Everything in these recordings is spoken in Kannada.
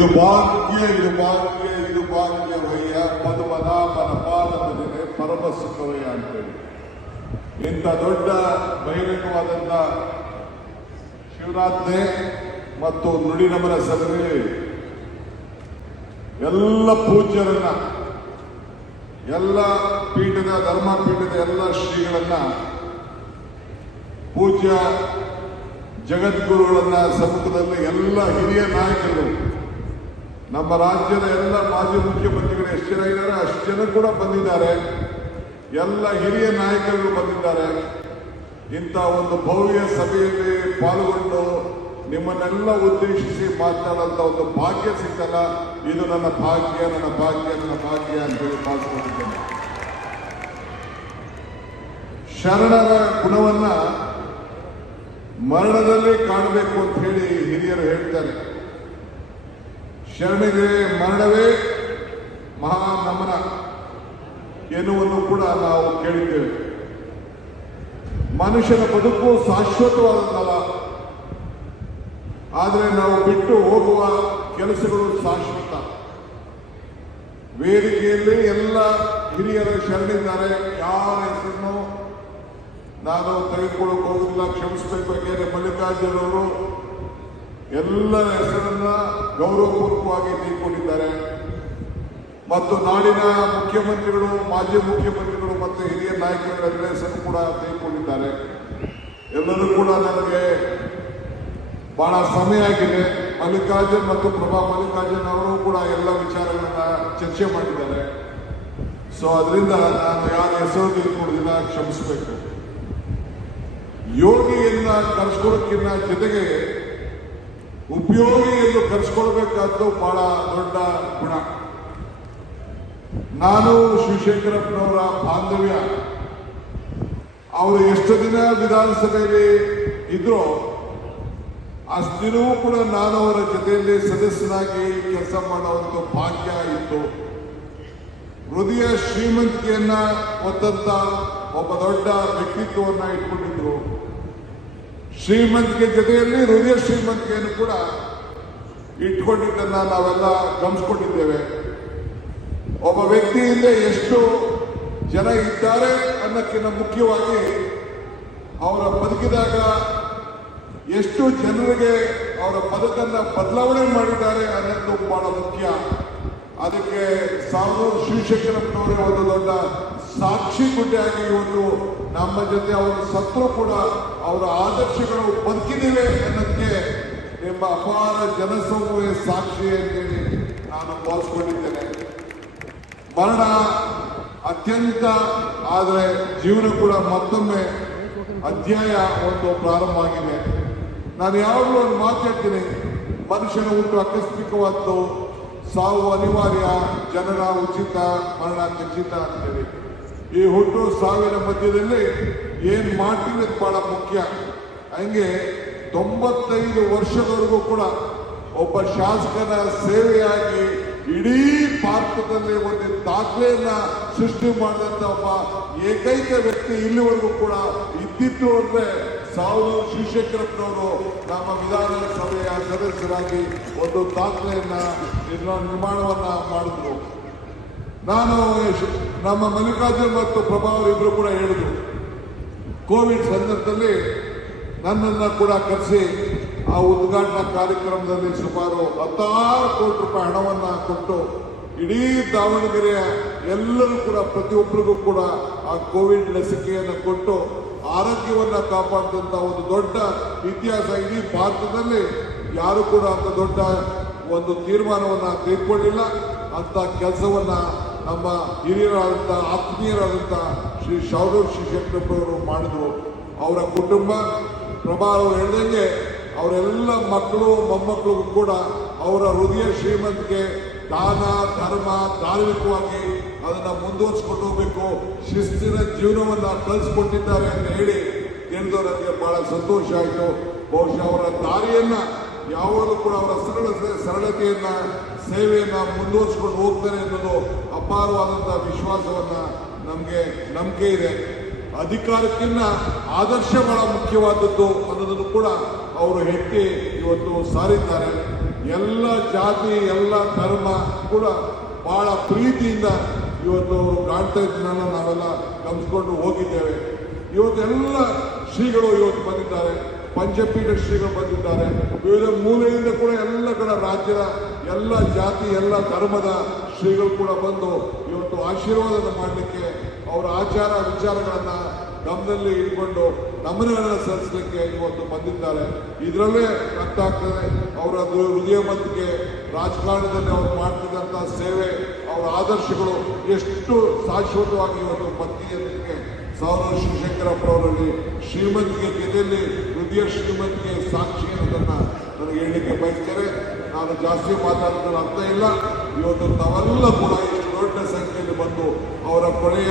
ಇದು ಭಾಗ್ಯ ಇದು ಭಾಗ್ಯ ಇದು ಭಾಗ್ಯವಯ್ಯ ಪದ್ಮನಾಭನ ಪಾದ ಭಜನೆ ಪರಮ ಸುಖವಯ್ಯ ಇಂಥ ದೊಡ್ಡ ಬಹಿರಂಗವಾದಂಥ ಶಿವರಾತ್ರಿ ಮತ್ತು ನುಡಿನಮನ ಸಭೆಯಲ್ಲಿ ಎಲ್ಲ ಪೂಜ್ಯರನ್ನ, ಎಲ್ಲ ಪೀಠದ ಧರ್ಮ ಪೀಠದ ಎಲ್ಲ ಶ್ರೀಗಳನ್ನ ಪೂಜ್ಯ ಜಗದ್ಗುರುಗಳನ್ನ ಸಮ್ಮುಖದಲ್ಲಿ ಎಲ್ಲ ಹಿರಿಯ ನಾಯಕರು ನಮ್ಮ ರಾಜ್ಯದ ಎಲ್ಲ ಮಾಜಿ ಮುಖ್ಯಮಂತ್ರಿಗಳು ಎಷ್ಟು ಜನ ಇದ್ದಾರೆ? ಅಷ್ಟು ಜನ ಕೂಡ ಬಂದಿದ್ದಾರೆ. ಎಲ್ಲ ಹಿರಿಯ ನಾಯಕರು ಬಂದಿದ್ದಾರೆ. ಇಂಥ ಒಂದು ಭವ್ಯ ಸಭೆಯಲ್ಲಿ ಪಾಲ್ಗೊಂಡು ನಿಮ್ಮನ್ನೆಲ್ಲ ಉದ್ದೇಶಿಸಿ ಮಾತನಾಡಂತ ಒಂದು ಭಾಗ್ಯ ಸಿಕ್ಕಲ್ಲ. ಇದು ನನ್ನ ಭಾಗ್ಯ ನನ್ನ ಭಾಗ್ಯ ನನ್ನ ಭಾಗ್ಯ ಅಂತ ಹೇಳಿ ಭಾವಿಸ್ಕೊಂಡಿದ್ದೇನೆ ಶರಣರ ಗುಣವನ್ನ ಮರಣದಲ್ಲಿ ಕಾಣಬೇಕು ಅಂತ ಹೇಳಿ ಹಿರಿಯರು ಹೇಳ್ತಾರೆ. ಶರಣಿಗೆ ಮರಣವೇ ಮಹಾ ನಮನ ಎನ್ನುವನ್ನು ಕೂಡ ನಾವು ಕೇಳಿದ್ದೇವೆ. ಮನುಷ್ಯನ ಬದುಕು ಶಾಶ್ವತವಾದಂತಲ್ಲ. ಆದರೆ ನಾವು ಬಿಟ್ಟು ಹೋಗುವ ಕೆಲಸಗಳು ಶಾಶ್ವತ. ವೇದಿಕೆಯಲ್ಲಿ ಎಲ್ಲ ಹಿರಿಯರು ಶರಣಿದ್ದಾರೆ. ಯಾರ ಹೆಸರನ್ನು ನಾನು ತೆಗೆದುಕೊಳ್ಳಕ್ಕೆ ಹೋಗುದಿಲ್ಲ ಕ್ಷಮಿಸಬೇಕು. ಯಾಕೆಂದ್ರೆ ಮಲ್ಲಿಕಾರ್ಜುನ್ ಅವರು ಎಲ್ಲರ ಹೆಸರನ್ನ ಗೌರವಪೂರ್ವಕವಾಗಿ ತೆಗೆದುಕೊಂಡಿದ್ದಾರೆ ಮತ್ತು ನಾಡಿನ ಮುಖ್ಯಮಂತ್ರಿಗಳು, ಮಾಜಿ ಮುಖ್ಯಮಂತ್ರಿಗಳು ಮತ್ತು ಹಿರಿಯ ನಾಯಕರ ಹೆಸರು ಕೂಡ ತೆಗೆದುಕೊಂಡಿದ್ದಾರೆ ಎಲ್ಲರೂ ಕೂಡ ನನಗೆ ಬಹಳ ಸಮಯ ಆಗಿದೆ. ಮಲ್ಲಿಕಾರ್ಜುನ್ ಮತ್ತು ಪ್ರಭಾ ಮಲ್ಲಿಕಾರ್ಜುನ್ ಅವರು ಕೂಡ ಎಲ್ಲ ವಿಚಾರಗಳನ್ನ ಚರ್ಚೆ ಮಾಡಿದ್ದಾರೆ. ಸೊ ಅದರಿಂದ ನಾನು ಯಾರ ಹೆಸರು ತೆಗೆದುಕೊಳ್ಳೋದಿಲ್ಲ ಕ್ಷಮಿಸಬೇಕು. ಯೋಗಿಯಿಂದ ಕರೆಸ್ಕೊಳ್ಳೋಕ್ಕಿಂತ ಜೊತೆಗೆ ಉಪಯೋಗಿಯನ್ನು ಕರೆಸ್ಕೊಳ್ಬೇಕಾದ್ದು ಬಹಳ ದೊಡ್ಡ ಗುಣ. ನಾನು ಶಿವಶಂಕರಪ್ಪನವರ ಬಾಂಧವ್ಯ. ಅವರು ಎಷ್ಟು ದಿನ ವಿಧಾನಸಭೆಯಲ್ಲಿ ಇದ್ರೋ, ಅಷ್ಟಿನೂ ಕೂಡ ನಾನು ಅವರ ಜೊತೆಯಲ್ಲಿ ಸದಸ್ಯನಾಗಿ ಕೆಲಸ ಮಾಡುವಂತ ಭಾಗ್ಯ ಇತ್ತು. ಹೃದಯ ಶ್ರೀಮಂತಿಕೆಯನ್ನ ಒತ್ತಂತ ಒಬ್ಬ ದೊಡ್ಡ ವ್ಯಕ್ತಿತ್ವವನ್ನ ಇಟ್ಕೊಂಡಿದ್ರು. ಶ್ರೀಮಂತಿಕೆ ಜೊತೆಯಲ್ಲಿ ಹೃದಯ ಶ್ರೀಮಂತಿಕೆಯನ್ನು ಕೂಡ ಇಟ್ಕೊಂಡಿದ್ದನ್ನ ನಾವೆಲ್ಲ ಗಮನಿಸ್ಕೊಂಡಿದ್ದೇವೆ. ಒಬ್ಬ ವ್ಯಕ್ತಿಯಿಂದ ಎಷ್ಟು ಜನ ಇದ್ದಾರೆ ಅನ್ನೋಕ್ಕಿಂತ ಮುಖ್ಯವಾಗಿ ಅವರ ಬದುಕಿದಾಗ ಎಷ್ಟು ಜನರಿಗೆ ಅವರ ಬದುಕನ್ನ ಬದಲಾವಣೆ ಮಾಡಿದ್ದಾರೆ ಅನ್ನೋದು ಬಹಳ ಮುಖ್ಯ. ಅದಕ್ಕೆ ಸಾವಿರ ಶಿವಶಂಕರಪ್ಪನವರೇ ಒಂದು ದೊಡ್ಡ ಸಾಕ್ಷಿ ಗುಡ್ಡೆಯಾಗಿ ಇವತ್ತು ನಮ್ಮ ಜೊತೆ ಅವರು ಸತ್ರು ಕೂಡ ಅವರ ಆದರ್ಶಗಳು ಬದುಕಿದಿವೆ ಅನ್ನೋದಕ್ಕೆ ನಿಮ್ಮ ಅಪಾರ ಜನಸಮೂಹ ಸಾಕ್ಷಿ ಅಂತೇಳಿ ನಾನು ಭಾವಿಸ್ಕೊಂಡಿದ್ದೇನೆ. ಮರಣ ಅತ್ಯಂತ, ಆದರೆ ಜೀವನ ಕೂಡ ಮತ್ತೊಮ್ಮೆ ಅಧ್ಯಾಯ ಒಂದು ಪ್ರಾರಂಭ ಆಗಿದೆ. ನಾನು ಯಾವಾಗಲೂ ಒಂದು ಮಾತಾಡ್ತೀನಿ ಮನುಷ್ಯನ ಹುಟ್ಟು ಆಕಸ್ಮಿಕವಾದ್ದು ಸಾವು ಅನಿವಾರ್ಯ, ಜನರ ಉಚಿತ ಮರಣ ಖಚಿತ ಅಂತೇಳಿ ಈ ಹುಟ್ಟು ಸಾವಿನ ಮಧ್ಯದಲ್ಲಿ ಏನು ಮಾಡ್ತೀವಿ ಬಹಳ ಮುಖ್ಯ? ಹಂಗೆ ತೊಂಬತ್ತೈದು ವರ್ಷದವರೆಗೂ ಕೂಡ ಒಬ್ಬ ಶಾಸಕನ ಸೇವೆಯಾಗಿ ಇಡೀ ಭಾರತದಲ್ಲಿ ಒಂದು ದಾಖಲೆಯನ್ನ ಸೃಷ್ಟಿ ಮಾಡಿದಂತ ಒಬ್ಬ ಏಕೈಕ ವ್ಯಕ್ತಿ ಇಲ್ಲಿವರೆಗೂ ಕೂಡ ಇದ್ದಿತ್ತು ಅಂದ್ರೆ ಸಾವಿರ ಶಿವಶಂಕರಪ್ಪನವರು ನಮ್ಮ ವಿಧಾನಸಭೆಯ ಸದಸ್ಯರಾಗಿ ಒಂದು ದಾಖಲೆಯನ್ನ ನಿರ್ಮಾಣ- ನಿರ್ಮಾಣವನ್ನ ಮಾಡಿದ್ರು. ನಾನು ನಮ್ಮ ಮಲ್ಲಿಕಾರ್ಜುನ್ ಮತ್ತು ಪ್ರಭಾ ಇಬ್ಬರು ಕೂಡ ಹೇಳಿದ್ರು. ಕೋವಿಡ್ ಸಂದರ್ಭದಲ್ಲಿ ನನ್ನನ್ನು ಕೂಡ ಕರೆಸಿ ಆ ಉದ್ಘಾಟನಾ ಕಾರ್ಯಕ್ರಮದಲ್ಲಿ ಸುಮಾರು ಹತ್ತಾರು ಕೋಟಿ ರೂಪಾಯಿ ಹಣವನ್ನು ಕೊಟ್ಟು ಇಡೀ ದಾವಣಗೆರೆಯ ಎಲ್ಲರೂ ಕೂಡ ಪ್ರತಿಯೊಬ್ಬರಿಗೂ ಕೂಡ ಆ ಕೋವಿಡ್ ಲಸಿಕೆಯನ್ನು ಕೊಟ್ಟು ಆರೋಗ್ಯವನ್ನು ಕಾಪಾಡಿದಂಥ ಒಂದು ದೊಡ್ಡ ಇತಿಹಾಸ ಇಡೀ ಭಾರತದಲ್ಲಿ ಯಾರು ಕೂಡ ಅಂತ ದೊಡ್ಡ ಒಂದು ತೀರ್ಮಾನವನ್ನು ಕೈಗೊಂಡಿಲ್ಲ ಅಂತ ಕೆಲಸವನ್ನ ನಮ್ಮ ಹಿರಿಯರಾದಂಥ, ಆತ್ಮೀಯರಾದಂಥ ಶ್ರೀ ಶಾವೂರ್ ಅವರು ಮಾಡಿದ್ರು. ಅವರ ಕುಟುಂಬ ಪ್ರಭಾ ಅವರು ಹೇಳ್ದಂಗೆ ಅವರೆಲ್ಲ ಮಕ್ಕಳು ಮೊಮ್ಮಕ್ಕಳಿಗೂ ಕೂಡ ಅವರ ಹೃದಯ ಶ್ರೀಮಂತಿಕೆ ದಾನ, ಧರ್ಮ, ಧಾರ್ಮಿಕವಾಗಿ ಅದನ್ನ ಮುಂದುವರಿಸ್ಕೊಂಡು ಹೋಗ್ಬೇಕು. ಶಿಸ್ತಿನ ಜೀವನವನ್ನ ಕಲಿಸ್ಕೊಟ್ಟಿದ್ದಾರೆ ಅಂತ ಹೇಳಿ ತಿಳಿದು ನನಗೆ ಬಹಳ ಸಂತೋಷ ಆಯಿತು. ಬಹುಶಃ ಅವರ ದಾರಿಯನ್ನ ಯಾವಾಗಲೂ ಕೂಡ ಅವರ ಸರಳ ಸರಳತೆಯನ್ನ, ಸೇವೆಯನ್ನ ಮುಂದುವರಿಸಿಕೊಂಡು ಹೋಗ್ತಾರೆ ಅನ್ನೋದು ಅಪಾರವಾದಂತಹ ವಿಶ್ವಾಸವನ್ನ ನಮಗೆ ನಂಬಿಕೆ ಇದೆ. ಅಧಿಕಾರಕ್ಕಿಂತ ಆದರ್ಶ ಬಹಳ ಮುಖ್ಯವಾದದ್ದು ಅನ್ನೋದನ್ನು ಕೂಡ ಅವರು ಹೆಟ್ಟಿ ಇವತ್ತು ಸಾರಿದ್ದಾರೆ. ಎಲ್ಲ ಜಾತಿ, ಎಲ್ಲ ಧರ್ಮ ಕೂಡ ಬಹಳ ಪ್ರೀತಿಯಿಂದ ಇವತ್ತು ಅವರು ಕಾಣ್ತಾ ಇದ್ದನ್ನ ನಾವೆಲ್ಲ ಗಮನಿಸ್ಕೊಂಡು ಹೋಗಿದ್ದೇವೆ. ಇವತ್ತೆಲ್ಲ ಶ್ರೀಗಳು ಇವತ್ತು ಬಂದಿದ್ದಾರೆ. ಪಂಚಪೀಠ ಶ್ರೀಗಳು ಬಂದಿದ್ದಾರೆ. ವಿವಿಧ ಮೂಲೆಯಿಂದ ಕೂಡ ಎಲ್ಲ ಕಡೆ ರಾಜ್ಯದ ಎಲ್ಲ ಜಾತಿ, ಎಲ್ಲ ಧರ್ಮದ ಶ್ರೀಗಳು ಕೂಡ ಬಂದು ಇವತ್ತು ಆಶೀರ್ವಾದ ಮಾಡಲಿಕ್ಕೆ ಅವರ ಆಚಾರ ವಿಚಾರಗಳನ್ನು ಗಮನದಲ್ಲಿ ಇಟ್ಕೊಂಡು ನಮನಗಳನ್ನು ಸಲ್ಲಿಸಲಿಕ್ಕೆ ಇವತ್ತು ಬಂದಿದ್ದಾರೆ. ಇದರಲ್ಲೇ ಅರ್ಥ ಅವರ ಹೃದಯವಂತಿಕೆ ರಾಜಕಾರಣದಲ್ಲಿ ಅವರು ಮಾಡ್ತಿದ್ದಂಥ ಸೇವೆ, ಅವರ ಆದರ್ಶಗಳು ಎಷ್ಟು ಶಾಶ್ವತವಾಗಿ ಇವತ್ತು ಪತ್ನಿಯೊಂದಿಗೆ ಸಾವಿರ ಶಿವಶಂಕರಪ್ಪರವರಲ್ಲಿ ಶ್ರೀಮಂತಿಗೆ ಜೊತೆಯಲ್ಲಿ ಹೃದಯ ಶ್ರೀಮಂತಿಗೆ ಸಾಕ್ಷಿ ಅನ್ನೋದನ್ನ ನನಗೆ ಹೇಳಲಿಕ್ಕೆ ಬಯಸ್ತಾರೆ ನಾನು ಜಾಸ್ತಿ ಮಾತಾಡೋದ್ರ ಅರ್ಥ ಇಲ್ಲ. ಇವತ್ತು ತಾವೆಲ್ಲ ಕೂಡ ಇಷ್ಟು ದೊಡ್ಡ ಸಂಖ್ಯೆಯಲ್ಲಿ ಬಂದು ಅವರ ಕೊನೆಯ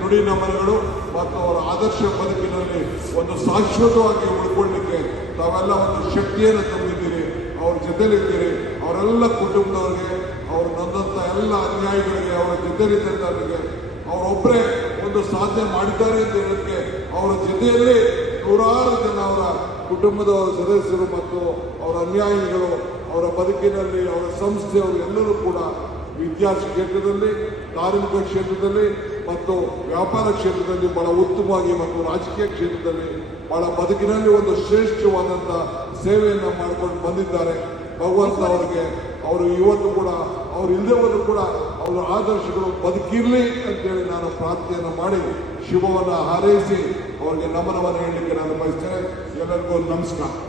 ನುಡಿ ನಮನಗಳು ಮತ್ತು ಅವರ ಆದರ್ಶ ಬದುಕಿನಲ್ಲಿ ಒಂದು ಶಾಶ್ವತವಾಗಿ ಉಳ್ಕೊಳ್ಳಿಕ್ಕೆ ತಾವೆಲ್ಲ ಒಂದು ಶಕ್ತಿಯನ್ನು ತುಂಬಿದ್ದೀರಿ ಅವ್ರ ಜೊತೆಲಿದ್ದೀರಿ. ಅವರೆಲ್ಲ ಕುಟುಂಬದವರಿಗೆ, ಅವ್ರು ನನ್ನಂಥ ಎಲ್ಲ ಅನ್ಯಾಯಗಳಿಗೆ, ಅವರ ಜೊತೆಲಿದ್ದವರಿಗೆ ಅವರೊಬ್ಬರೇ ಒಂದು ಸಾಧನೆ ಮಾಡಿದ್ದಾರೆ ಎಂದು ಹೇಳಕ್ಕೆ ಅವರ ಜೊತೆಯಲ್ಲಿ ನೂರಾರು ಜನ ಅವರ ಕುಟುಂಬದ ಸದಸ್ಯರು ಮತ್ತು ಅವರ ಅನ್ಯಾಯಿಗಳು ಅವರ ಬದುಕಿನಲ್ಲಿ ಅವರ ಸಂಸ್ಥೆಯವರು ಎಲ್ಲರೂ ಕೂಡ ವಿದ್ಯಾರ್ಥಿ ಕ್ಷೇತ್ರದಲ್ಲಿ ಕಾರ್ಮಿಕ ಕ್ಷೇತ್ರದಲ್ಲಿ ಮತ್ತು ವ್ಯಾಪಾರ ಕ್ಷೇತ್ರದಲ್ಲಿ ಬಹಳ ಉತ್ತಮವಾಗಿ ಮತ್ತು ರಾಜಕೀಯ ಕ್ಷೇತ್ರದಲ್ಲಿ ಬಹಳ ಬದುಕಿನಲ್ಲಿ ಒಂದು ಶ್ರೇಷ್ಠವಾದಂಥ ಸೇವೆಯನ್ನು ಮಾಡಿಕೊಂಡು ಬಂದಿದ್ದಾರೆ. ಭಗವಂತ ಅವರಿಗೆ ಅವರು ಇವತ್ತು ಕೂಡ, ಅವರು ಇಲ್ಲದೆ ಹೋದ್ರು ಕೂಡ ಅವರ ಆದರ್ಶಗಳು ಬದುಕಿರಲಿ ಅಂತೇಳಿ ನಾನು ಪ್ರಾರ್ಥನೆಯನ್ನು ಮಾಡಿ ಶುಭವನ್ನು ಹಾರೈಸಿ, ಅವರಿಗೆ ನಮನವನ್ನು ಹೇಳಲಿಕ್ಕೆ ನಾನು ಬಯಸ್ತೇನೆ. ಎಲ್ಲರಿಗೂ ನಮಸ್ಕಾರ.